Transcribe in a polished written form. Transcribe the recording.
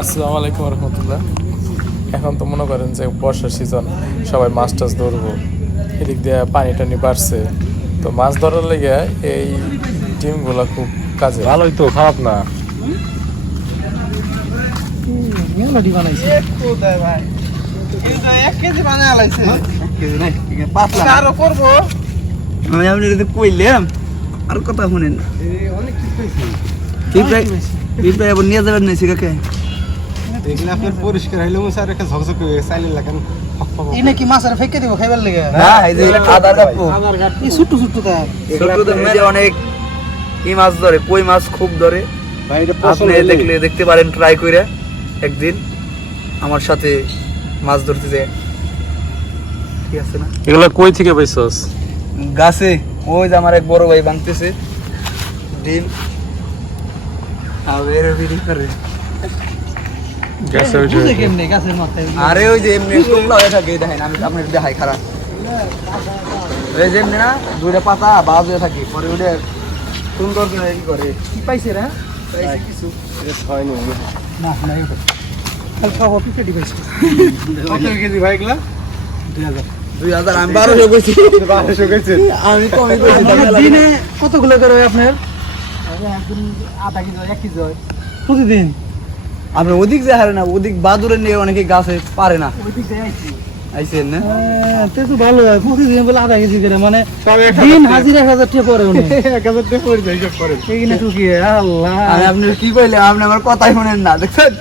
আসসালামু আলাইকুম রহমতুল্লাহ। এখন তো মনে করেন যে বর্ষার সিজন, সবাই মাছ টাছ ধরবো, এদিক দিয়ে পানি টানি বাড়ছে, তো মাছ ধরার লেগে এই ডিমগুলা খুব কাজে। ভালোই তো, খারাপ না। মেলাডি বানাইছে এক কেজি বানায় লাইছে পাতলা আরো করবো আমি আপনি যদি কইলাম আর কথা শুনেন অনেক কিছু হয়েছে বিপ্রায় আবার নিয়ে যাবেন না শিখাকে এগুলো আপনার পরিষ্কার হইলে স্যার একটা ঝকঝক হয়ে চাইলে লাগান এনে কি মাছ আর ফেকে দিব খাইবার লাগে না, এই যে আদার কাপু এই ছোট ছোট তা ছোটদের মেলে অনেক ই মাছ ধরে, কই মাছ খুব ধরে। আপনি দেখতে পারেন, ট্রাই করে একদিন আমার সাথে মাছ ধরতে যায়, ঠিক আছে না? এগুলা কই থেকে পাইছস? গাছে ওই যে আমার এক বড় ভাই বানতেছে ডিম আবের বিড়ি করে। গ্যাসে ওইটা আরে ওই যে এমনি টুকরা হয়ে থাকে, দেখেন আমি আপনার দেখাই খারাপ ওই যে এমনি না দুইটা পাতা বাজ হয়ে থাকে, পরে ওটা সুন্দর করে কি করে কি পাইছে রে পাইছে কিছু হয়নি না না এই কাল খাওয়া পিপেডি পাইছে কত কেজি ভাই এগুলা 2000 আমি 1200 কইছি 1200 কইছেন আমি কমই কইছি দিনে কতগুলো করে হয় আপনার একদিন আধা কেজি 1 কেজি হয় প্রতিদিন? আপনি ওদিক যে হারে না, ওদিক বাদুরে নিয়ে অনেকে গাছে পারে না, ওইদিক দিয়ে আইছি আইছেন না? তে তো ভালো হয়, প্রতিদিন বলে আধা কেজি করে, মানে তবে দিন হাজির 1000 টাকা পরে উনি 1000 টাকা পড়ে যায় হিসাব করেন এইখানে টুকিয়ে আল্লাহ আমি আপনি কি কইলে, আপনি আমার কথাই শুনেন না, দেখছেন?